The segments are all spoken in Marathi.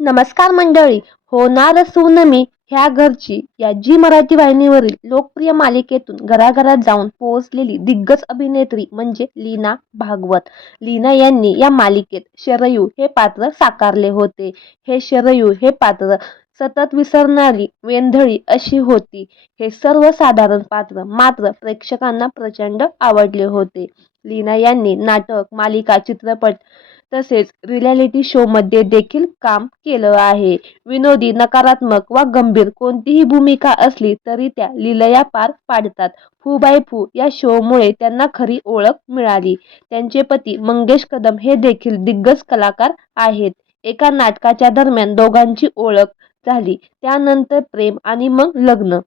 नमस्कार मंडळी होणार सून मी ह्या घरची या जी मराठी वाहिनीवरील लोकप्रिय मालिकेतून घराघरात जाऊन पोहोचलेली दिग्गज अभिनेत्री म्हणजे लीना भागवत. लीना यांनी या मालिकेत शरयू हे पात्र साकारले होते. हे शरयू हे पात्र सतत विसरणारी वेंधळी अशी होती. हे सर्वसाधारण पात्र मात्र प्रेक्षकांना प्रचंड आवडले होते. लीना यांनी नाटक मालिका चित्रपट तसेच रियालिटी शोमध्ये देखील काम केलं आहे. विनोदी नकारात्मक वा गंभीर कोणतीही भूमिका असली तरी त्या लिलया पार पाडतात. फू बाय फू या शोमुळे त्यांना खरी ओळख मिळाली. त्यांचे पती मंगेश कदम हे देखील दिग्गज कलाकार आहेत. एका नाटकाच्या दरम्यान दोघांची ओळख झाली. त्यानंतर प्रेम आणि मग लग्न.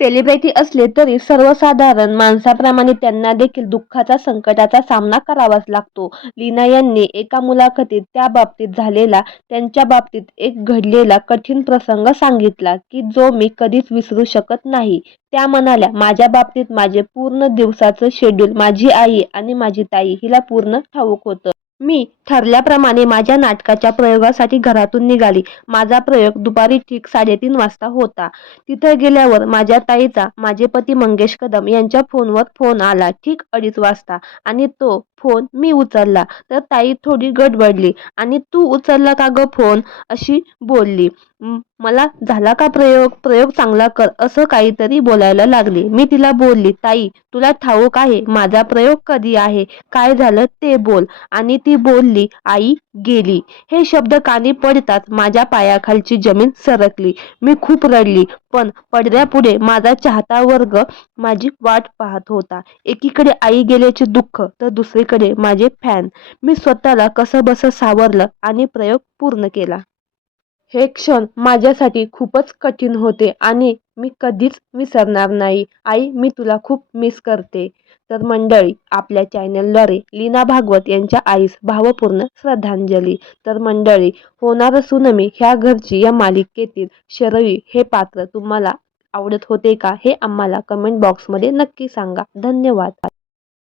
सेलिब्रिटी असले तरी सर्वसाधारण माणसाप्रमाणे त्यांना देखील दुःखाचा संकटाचा सामना करावाच लागतो. लीना यांनी एका मुलाखतीत त्या बाबतीत झालेला त्यांच्या बाबतीत एक घडलेला कठीण प्रसंग सांगितला की जो मी कधीच विसरू शकत नाही. त्या म्हणाल्या माझ्या बाबतीत माझे पूर्ण दिवसाचं शेड्यूल माझी आई आणि माझी ताई हिला पूर्ण ठाऊक होतं. मी ठरल्याप्रमाणे माझ्या नाटकाच्या प्रयोगासाठी घरातून निघाली. माझा प्रयोग दुपारी ठीक साडेतीन वाजता होता. तिथे गेल्यावर माझ्या ताईचा माझे पती मंगेश कदम यांच्या फोनवर फोन आला. ठीक अडीच वाजता आणि तो फोन मी उचलला. तर ताई थोडी गडबडली. आणि तू उचलला का ग फोन? अशी बोलली. मला झाला का प्रयोग? प्रयोग चांगला कर असं काहीतरी बोलायला लागली. मी तिला बोलली ताई तुला ठाऊक आहे माझा प्रयोग कधी आहे? काय झालं ते बोल. आणि ती बोलली आई गेली. हे शब्द कानी पडताच माझ्या पायाखालची जमीन सरकली. मी खूप रडली पण पडद्यापुढे माझा चाहता वर्ग माझी वाट पाहत होता. एकीकडे आई गेल्याचे दुःख तर दुसरीकडे माझे फॅन. मी स्वतःला कसं बसं सावरलं आणि प्रयोग पूर्ण केला. हे क्षण माझ्यासाठी खूपच कठीण होते आणि मी कधीच विसरणार नाही. आई मी तुला खूप मिस करते. तर मंडळी आपल्या चॅनलद्वारे लीना भागवत यांच्या आईस भावपूर्ण श्रद्धांजली. तर मंडळी होणार सुनमी ह्या घरची या मालिकेतील शरवी हे पात्र तुम्हाला आवडत होते का हे आम्हाला कमेंट बॉक्समध्ये नक्की सांगा. धन्यवाद.